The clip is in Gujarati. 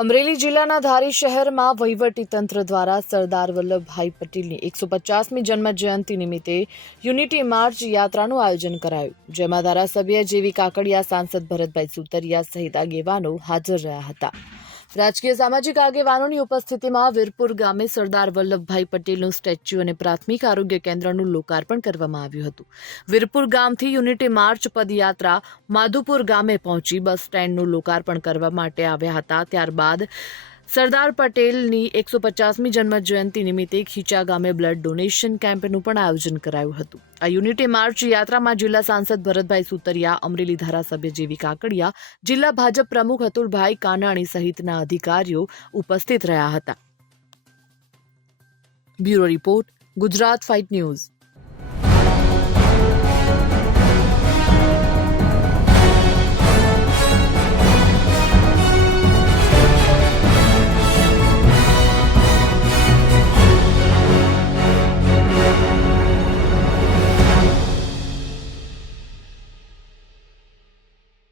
અમરેલી જિલ્લાના ધારી શહેરમાં તંત્ર દ્વારા સરદાર વલ્લભભાઈ પટેલની એકસો પચાસમી જન્મ જયંતિ નિમિત્તે યુનિટી માર્ચ યાત્રાનું આયોજન કરાયું, જેમાં ધારાસભ્ય જેવી કાકડિયા સાંસદ ભરતભાઈ સુતરિયા સહિત આગેવાનો હાજર રહ્યા હતા. રાજકીય સામાજિક આગેવાનોની ઉપસ્થિતિમાં વીરપુર ગામે સરદાર વલ્લભભાઈ પટેલનું સ્ટેચ્યુ અને પ્રાથમિક આરોગ્ય કેન્દ્રનું લોકાર્પણ કરવામાં આવ્યું હતું. વીરપુર ગામથી યુનિટી માર્ચ પદયાત્રા માધુપુર ગામે પહોંચી બસ સ્ટેન્ડનું લોકાર્પણ કરવા માટે આવ્યા હતા. ત્યારબાદ સરદાર પટેલની એકસો પચાસમી જન્મ જયંતિ નિમિત્તે ખીચા ગામે બ્લડ ડોનેશન કેમ્પનું પણ આયોજન કરાયું હતું. આ યુનિટી માર્ચ યાત્રામાં જિલ્લા સાંસદ ભરતભાઈ સુતરિયા, અમરેલી ધારાસભ્ય જેવી કાકડિયા, જિલ્લા ભાજપ પ્રમુખ અતુલભાઈ કાનાણી સહિતના અધિકારીઓ ઉપસ્થિત રહ્યા હતા. Bureau report, Gujarat fight news.